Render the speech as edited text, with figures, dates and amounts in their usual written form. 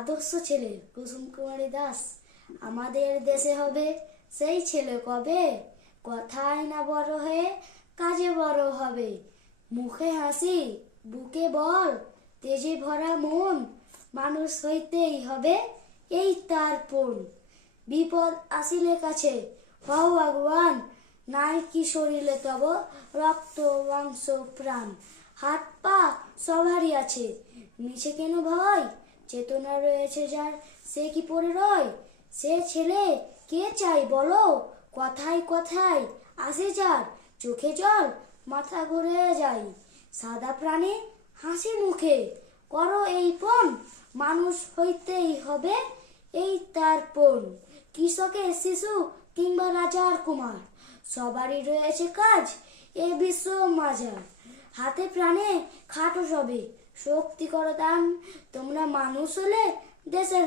আদর্শ ছেলে কুসুম কুমারী দাস। আমাদের দেশে হবে সেই ছেলে কবে, কথায় না বড় হয়ে কাজে বড় হবে। মুখে হাসি বুকে বল, তেজে ভরা মন, মানুষ হইতেই হবে এই তার পণ। বিপদ আসিলে কাছে হও আগুয়ান, নাই কি শরীরে তব রক্ত মাংস প্রাণ। হাত পা সবারই আছে, মিছে কেন ভয়, চেতনা রয়েছে যার সে কি পড়ে রয়। সে ছেলে কে চাই বলো, কথায় কথায় আসে যার চোখে জল, মাথা ঘুরে যায়। সাদা প্রাণে হাসি মুখে করো এই পণ, মানুষ হইতেই হবে এই তার পণ। কৃষকের শিশু কিংবা রাজার কুমার, সবারই রয়েছে কাজ এ বিশ্ব মাঝার। হাতে প্রাণে খাটো সবে শক্তি করো দান, তোমরা মানুষ হলে দেশের